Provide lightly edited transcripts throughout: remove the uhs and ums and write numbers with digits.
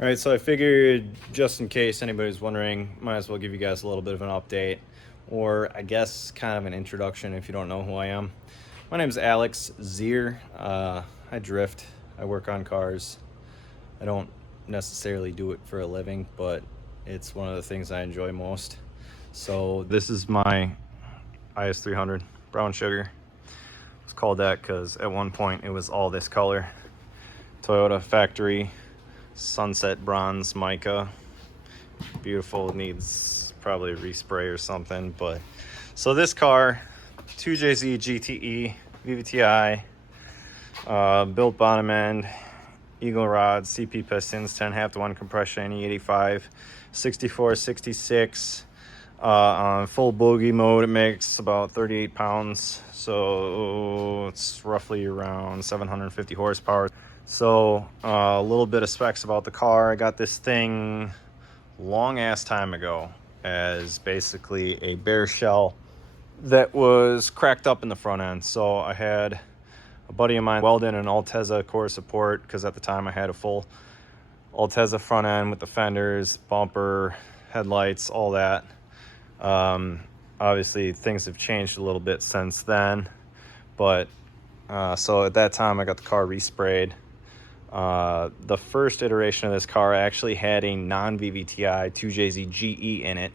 All right, so I figured just in case anybody's wondering, might as well give you guys a little bit of an update, or I guess kind of an introduction if you don't know who I am. My name is Alex Zier. I drift, I work on cars. I don't necessarily do it for a living, but it's one of the things I enjoy most. So this is my IS300 brown sugar. It's called that because at one point it was all this color. Toyota factory sunset bronze mica, beautiful, needs probably a respray or something. But so this car, 2JZ GTE VVTi, built bottom end, eagle rod, CP pistons, 10 half to 1 compression, E85, 64 66, on full bogey mode. It makes about 38 pounds, so it's roughly around 750 horsepower. So a little bit of specs about the car. I got this thing long ass time ago as basically a bare shell that was cracked up in the front end. So I had a buddy of mine weld in an Altezza core support, because at the time I had a full Altezza front end with the fenders, bumper, headlights, all that. Obviously things have changed a little bit since then, but so at that time I got the car resprayed. The first iteration of this car actually had a non-VVTi 2JZ GE in it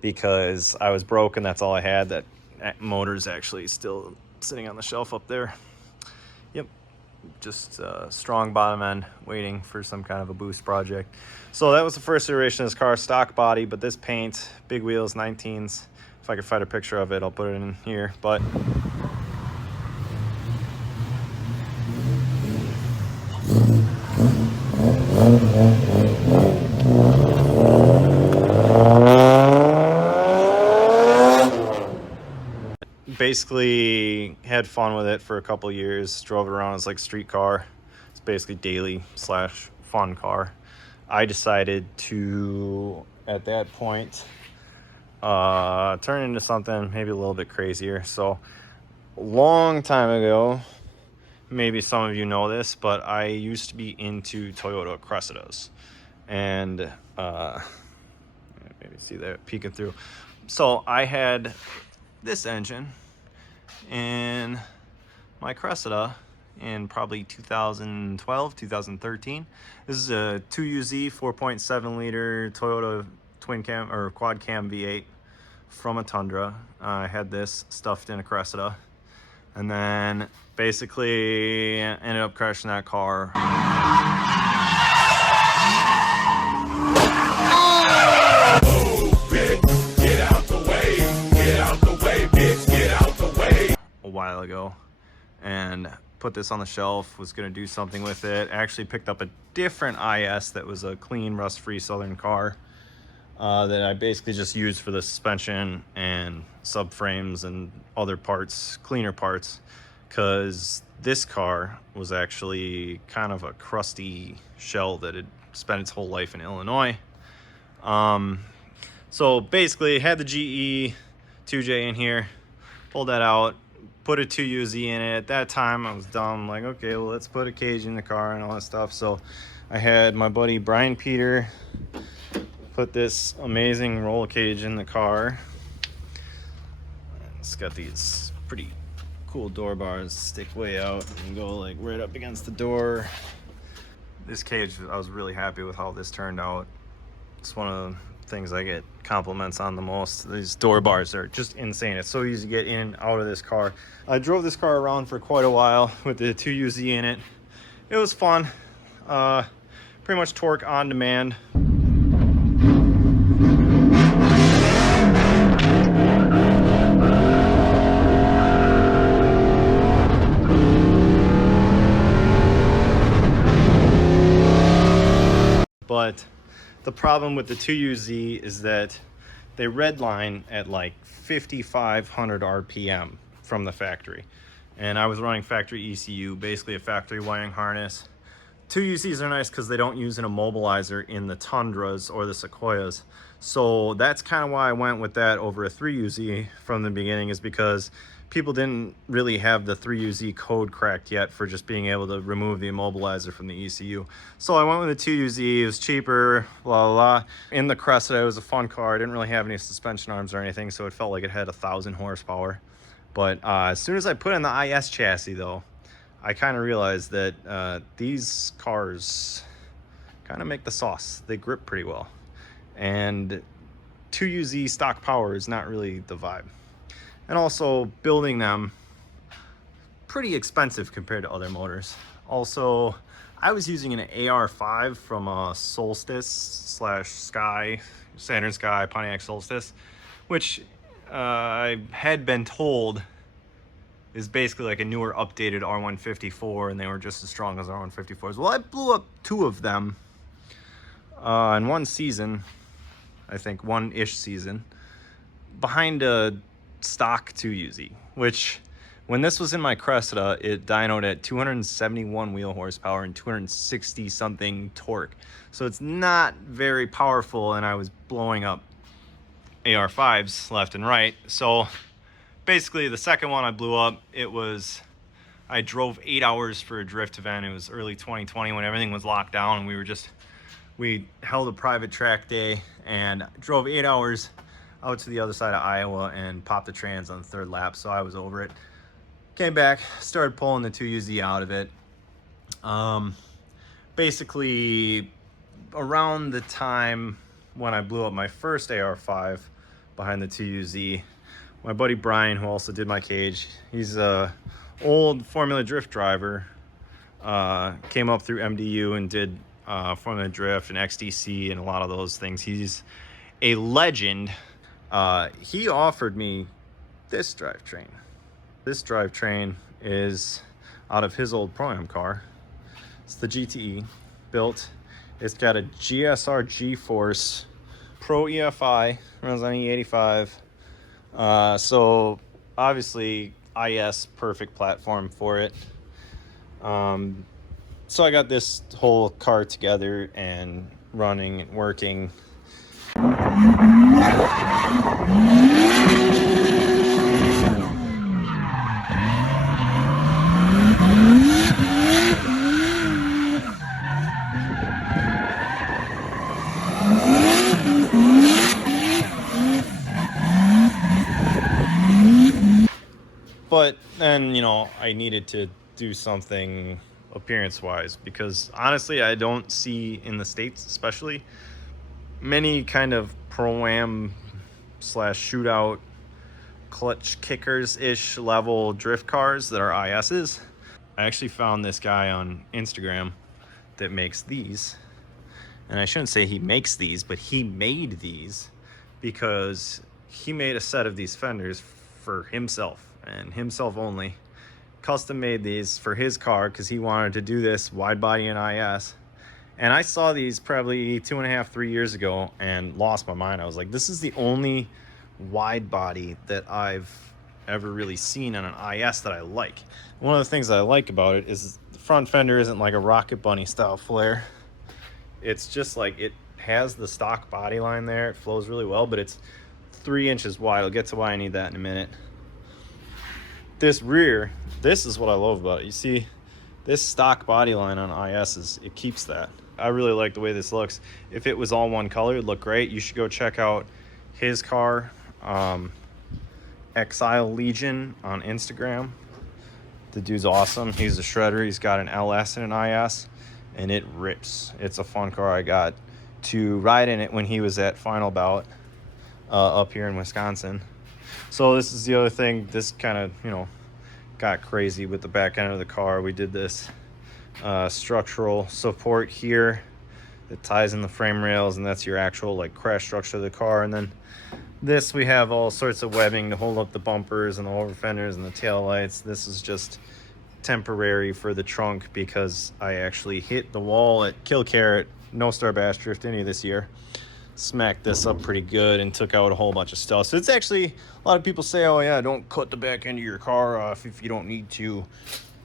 because I was broke and that's all I had. That motor's actually still sitting on the shelf up there. Yep, just strong bottom end waiting for some kind of a boost project. So that was the first iteration of this car, stock body, but this paint, big wheels, 19s. If I could find a picture of it, I'll put it in here. But basically had fun with it for a couple years, drove it around as like a street car. It's basically daily slash fun car. I decided to, at that point, turn into something maybe a little bit crazier. So a long time ago, maybe some of you know this, but I used to be into Toyota Cressidas, and maybe see that peeking through. So I had this engine in my Cressida in probably 2012, 2013. This is a 2UZ 4.7 liter Toyota twin cam or quad cam V8 from a Tundra. I had this stuffed in a Cressida, and then basically ended up crashing that car. A while ago, and put this on the shelf, was going to do something with it. Actually picked up a different IS that was a clean rust-free Southern car that I basically just used for the suspension and subframes and other parts, cleaner parts, because this car was actually kind of a crusty shell that had spent its whole life in Illinois. So basically had the GE 2J in here, pulled that out, put a 2UZ in it. At that time I was dumb, like, okay, well, let's put a cage in the car and all that stuff. So I had my buddy Brian Peter put this amazing roll cage in the car. It's got these pretty cool door bars, stick way out and go like right up against the door. This cage, I was really happy with how this turned out. It's one of the things I get compliments on the most. These door bars are just insane. It's so easy to get in and out of this car. I drove this car around for quite a while with the 2UZ in it. It was fun. Pretty much torque on demand. But the problem with the 2UZ is that they redline at like 5,500 RPM from the factory. And I was running factory ECU, basically a factory wiring harness. 2UZs are nice because they don't use an immobilizer in the Tundras or the Sequoias. So that's kind of why I went with that over a 3UZ from the beginning, is because people didn't really have the 3UZ code cracked yet for just being able to remove the immobilizer from the ECU. So I went with the 2UZ. It was cheaper, blah, blah, blah. In the Cressida, it was a fun car. I didn't really have any suspension arms or anything, so it felt like it had 1,000 horsepower. But as soon as I put in the IS chassis, though, I kind of realized that these cars kind of make the sauce. They grip pretty well. And 2UZ stock power is not really the vibe. And also building them, pretty expensive compared to other motors. Also, I was using an AR5 from a Solstice slash Sky, Saturn Sky, Pontiac Solstice, which I had been told is basically like a newer updated R154, and they were just as strong as R154s. Well, I blew up 2 of them in one season, I think one-ish season, behind a stock 2UZ, which when this was in my Cressida, it dynoed at 271 wheel horsepower and 260 something torque. So it's not very powerful, and I was blowing up AR5s left and right. So basically the second one I blew up, I drove 8 hours for a drift event. It was early 2020 when everything was locked down, and we held a private track day and drove 8 hours out to the other side of Iowa and popped the trans on the 3rd lap, so I was over it. Came back, started pulling the 2UZ out of it. Basically, around the time when I blew up my first AR5 behind the 2UZ, my buddy Brian, who also did my cage, he's a old Formula Drift driver, came up through MDU and did Formula Drift and XDC and a lot of those things. He's a legend. He offered me this drivetrain. This drivetrain is out of his old Pro-Am car. It's the GTE built. It's got a GSR G-Force Pro EFI, runs on E85. So obviously IS perfect platform for it. So I got this whole car together and running and working. But then, you know, I needed to do something appearance-wise, because honestly, I don't see in the States especially many kind of Pro-Am slash shootout clutch kickers-ish level drift cars that are ISs. I actually found this guy on Instagram that makes these. And I shouldn't say he makes these, but he made these because he made a set of these fenders for himself and himself only. Custom made these for his car because he wanted to do this wide body and IS. And I saw these probably 2.5, 3 years ago and lost my mind. I was like, this is the only wide body that I've ever really seen on an IS that I like. One of the things that I like about it is the front fender isn't like a Rocket Bunny style flare. It's just like, it has the stock body line there. It flows really well, but it's 3 inches wide. I'll get to why I need that in a minute. This rear, this is what I love about it. You see, this stock body line on ISs, it keeps that. I really like the way this looks. If it was all one color, it'd look great. You should go check out his car, Exile Legion on Instagram. The dude's awesome. He's a shredder. He's got an LS and an IS, and it rips. It's a fun car. I got to ride in it when he was at Final Bout up here in Wisconsin. So this is the other thing. This kind of, you know, got crazy with the back end of the car. We did this structural support here that ties in the frame rails, and that's your actual like crash structure of the car. And then this, we have all sorts of webbing to hold up the bumpers and the over fenders and the tail lights. This is just temporary for the trunk because I actually hit the wall at Kill Carrot, No Star Bass Drift any this year. Smacked this up pretty good and took out a whole bunch of stuff. So it's actually, a lot of people say, oh yeah, don't cut the back end of your car off if you don't need to.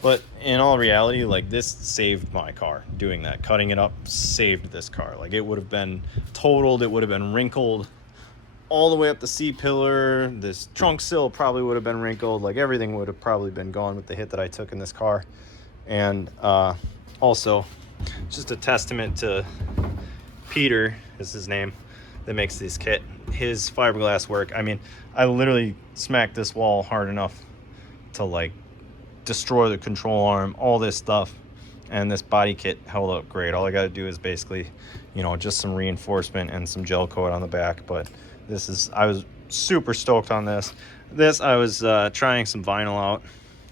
But in all reality, like, this saved my car doing that. Cutting it up saved this car. Like, it would have been totaled, it would have been wrinkled, all the way up the C-pillar. This trunk sill probably would have been wrinkled. Like, everything would have probably been gone with the hit that I took in this car. And also, just a testament to Peter, is his name, that makes this kit. His fiberglass work. I mean, I literally smacked this wall hard enough to like destroy the control arm, all this stuff, and this body kit held up great. All I got to do is basically, you know, just some reinforcement and some gel coat on the back. But this is, I was super stoked on this. I was trying some vinyl out,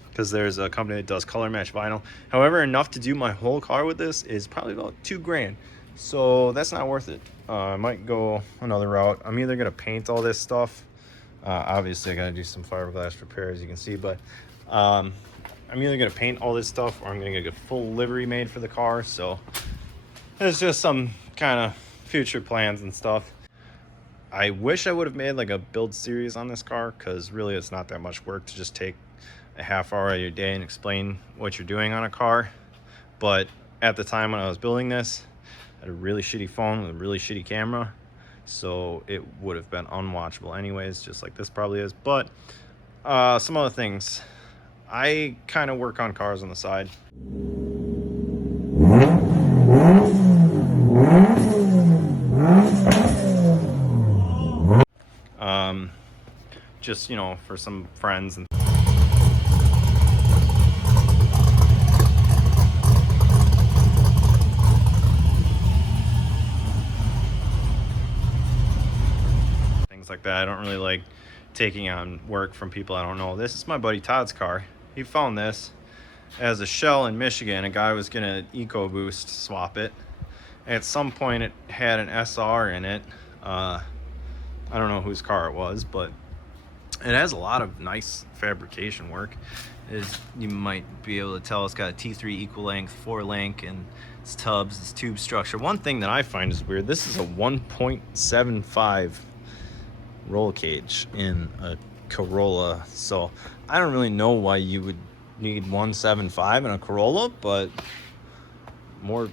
because there's a company that does color match vinyl. However, enough to do my whole car with this is probably about $2 grand. So that's not worth it. I might go another route. I'm either gonna paint all this stuff. Obviously I gotta do some fiberglass repair, as you can see, but I'm either gonna paint all this stuff, or I'm gonna get a full livery made for the car. So there's just some kind of future plans and stuff. I wish I would have made like a build series on this car, because really it's not that much work to just take a half hour out of your day and explain what you're doing on a car. But at the time when I was building this, I had a really shitty phone with a really shitty camera, so it would have been unwatchable anyways, just like this probably is. But some other things, I kind of work on cars on the side. Just, you know, for some friends and like that. I don't really like taking on work from people I don't know. This is my buddy Todd's car. He found this as a shell in Michigan. A guy was gonna EcoBoost swap it. At some point it had an SR in it. I don't know whose car it was, but it has a lot of nice fabrication work. As you might be able to tell, it's got a T3 equal length, 4-link, and its tubs, its tube structure. One thing that I find is weird, this is a 1.75 roll cage in a Corolla, so I don't really know why you would need 1.75 in a Corolla, but more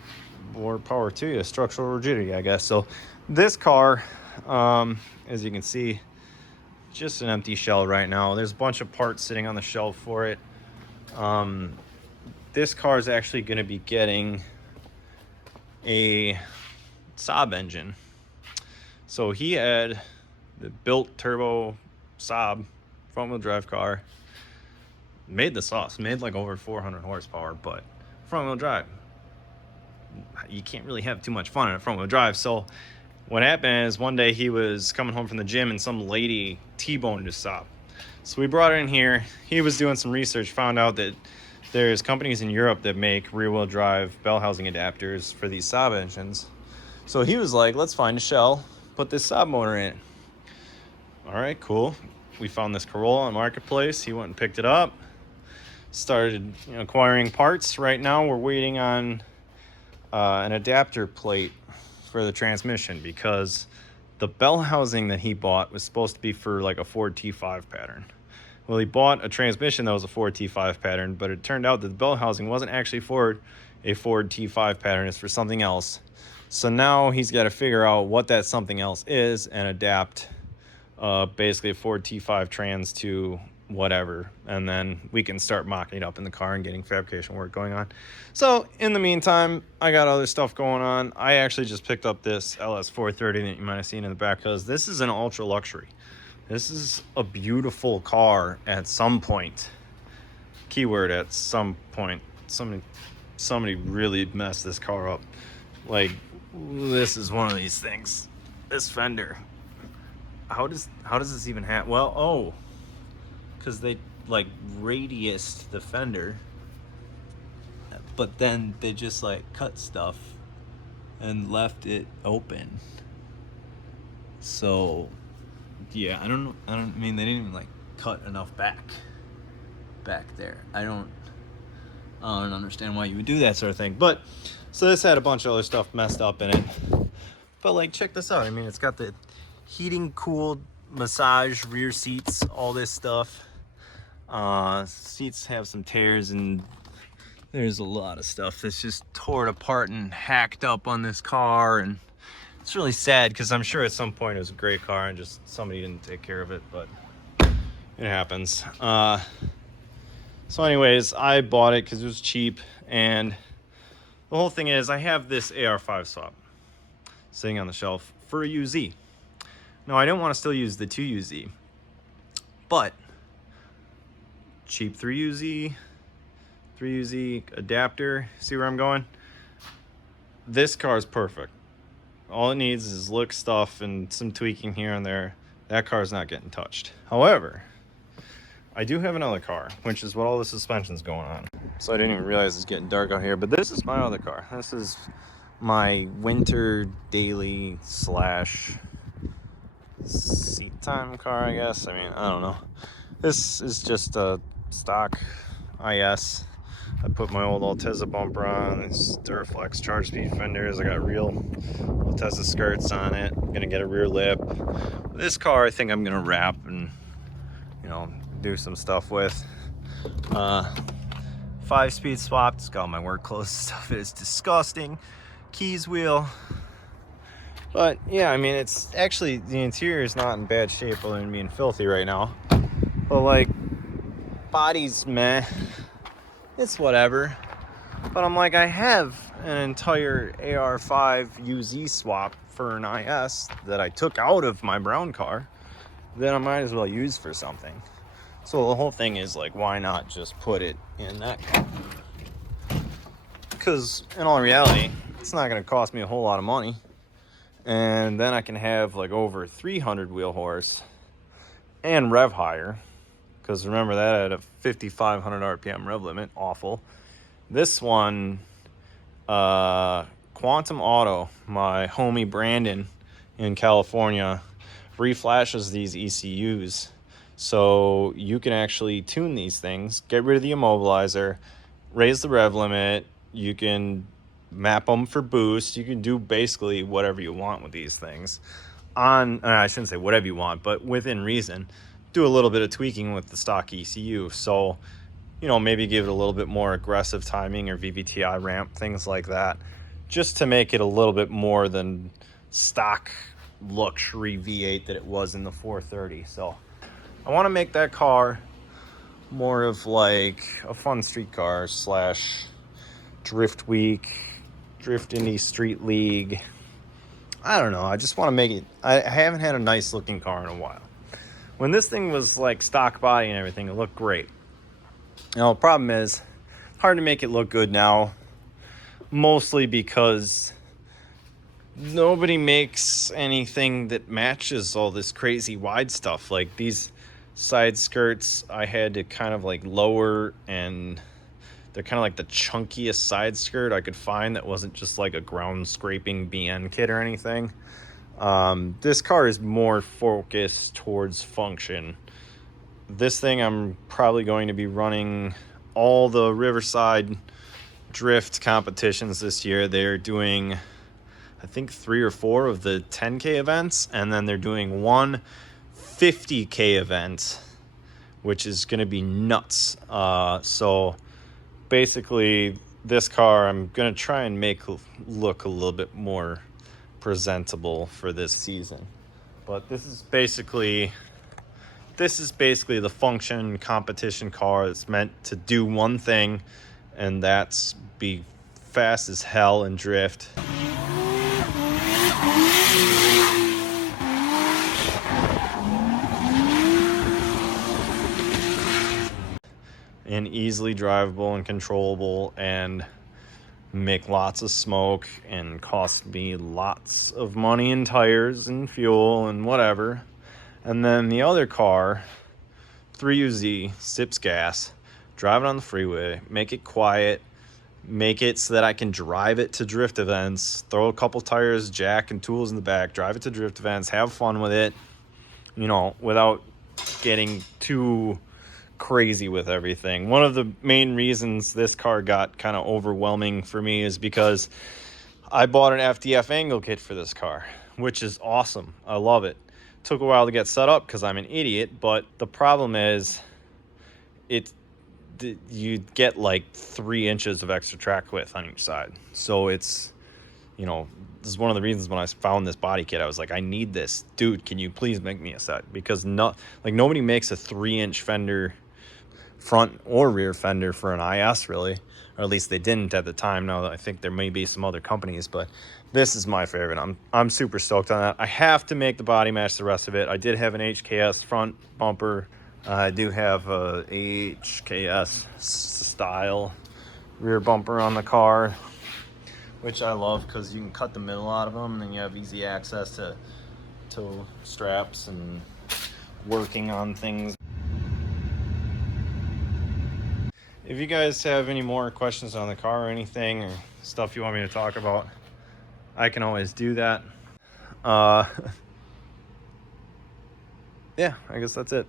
power to you. Structural rigidity, I guess. So this car, as you can see, just an empty shell right now. There's a bunch of parts sitting on the shelf for it. This car is actually going to be getting a Saab engine. So he had the built turbo Saab front-wheel drive car, made the sauce, made like over 400 horsepower, but front-wheel drive, you can't really have too much fun in a front-wheel drive. So what happened is, one day he was coming home from the gym and some lady T-boned his Saab. So we brought it in here. He was doing some research, found out that there's companies in Europe that make rear-wheel drive bell housing adapters for these Saab engines. So he was like, let's find a shell, put this Saab motor in it. All right, cool. We found this Corolla on Marketplace. He went and picked it up, started, you know, acquiring parts. Right now we're waiting on an adapter plate for the transmission, because the bell housing that he bought was supposed to be for like a Ford T5 pattern. Well, he bought a transmission that was a Ford T5 pattern, but it turned out that the bell housing wasn't actually for a Ford T5 pattern. It's for something else. So now he's got to figure out what that something else is and adapt basically a Ford T5 trans to whatever, and then we can start mocking it up in the car and getting fabrication work going on. So in the meantime, I got other stuff going on. I actually just picked up this LS430 that you might have seen in the back, because this is an ultra luxury. This is a beautiful car at some point. Keyword, at some point. Somebody really messed this car up. Like, this is one of these things. This fender. How does this even happen? Well, oh, because they like radiused the fender, but then they just like cut stuff and left it open. So yeah, I mean, they didn't even like cut enough back there. I don't understand why you would do that sort of thing. But so this had a bunch of other stuff messed up in it. But like, check this out. I mean, it's got the heating, cooled, massage rear seats, all this stuff. Seats have some tears, and there's a lot of stuff that's just torn apart and hacked up on this car, and It's really sad because I'm sure at some point it was a great car and just somebody didn't take care of it, but it happens. So anyways, I bought it because it was cheap, and the whole thing is I have this AR5 swap sitting on the shelf for a UZ. Now, I don't want to still use the 2UZ, but cheap 3UZ adapter, see where I'm going? This car is perfect. All it needs is look stuff and some tweaking here and there. That car's not getting touched. However, I do have another car, which is what all the suspension's going on. So I didn't even realize it's getting dark out here, but this is my other car. This is my winter daily / seat time car, I guess. I mean, I don't know. This is just a stock IS. I put my old Altezza bumper on, these Duraflex charge speed fenders. I got real Altezza skirts on it. I'm gonna get a rear lip. This car, I think I'm gonna wrap and, you know, do some stuff with. 5-speed swap. It's got all my work clothes and stuff. It is disgusting. Keys wheel. But yeah, I mean, it's actually, the interior is not in bad shape other than being filthy right now. But like, body's meh. It's whatever. But I'm like, I have an entire AR5 UZ swap for an IS that I took out of my brown car that I might as well use for something. So the whole thing is like, why not just put it in that car? Because in all reality, it's not going to cost me a whole lot of money. And then I can have like over 300 wheel horse and rev higher. Because remember, that had a 5,500 RPM rev limit. Awful. This one, Quantum Auto, my homie Brandon in California, reflashes these ECUs. So you can actually tune these things, get rid of the immobilizer, raise the rev limit. You can map them for boost. You can do basically whatever you want with these things. I shouldn't say whatever you want, but within reason. Do a little bit of tweaking with the stock ECU. So, you know, maybe give it a little bit more aggressive timing or VVTi ramp, things like that, just to make it a little bit more than stock luxury V8 that it was in the 430. So I want to make that car more of like a fun street car / drift week, drift indie street league. I don't know. I just want to make it. I haven't had a nice looking car in a while. When this thing was like stock body and everything, it looked great. Now, the problem is, it's hard to make it look good now, mostly because nobody makes anything that matches all this crazy wide stuff. Like these side skirts, I had to kind of like lower, and they're kind of like the chunkiest side skirt I could find that wasn't just like a ground scraping BN kit or anything. This car is more focused towards function. This thing, I'm probably going to be running all the Riverside drift competitions this year. They're doing, I think, 3 or 4 of the 10K events, and then they're doing one 50K event, which is going to be nuts. So basically, this car I'm going to try and make look a little bit more presentable for this season. But this is basically the function competition car that's meant to do one thing, and that's be fast as hell and drift. And easily drivable and controllable and make lots of smoke and cost me lots of money in tires and fuel and whatever. And then the other car, 3UZ, sips gas, drive it on the freeway, make it quiet, make it so that I can drive it to drift events, throw a couple tires, jack, and tools in the back, drive it to drift events, have fun with it, you know, without getting too crazy with everything. One of the main reasons this car got kind of overwhelming for me is because I bought an FDF angle kit for this car, which is awesome. I love it. Took a while to get set up because I'm an idiot, but the problem is you get like 3 inches of extra track width on each side. So it's, you know, this is one of the reasons when I found this body kit, I was like, I need this. Dude, can you please make me a set? Because nobody makes a 3-inch fender, front or rear fender, for an IS, really. Or at least they didn't at the time. Now I think there may be some other companies, but this is my favorite. I'm super stoked on that. I have to make the body match the rest of it. I did have an HKS front bumper. I do have a HKS style rear bumper on the car, which I love because you can cut the middle out of them, and then you have easy access to straps and working on things. If you guys have any more questions on the car or anything, or stuff you want me to talk about, I can always do that. Yeah, I guess that's it.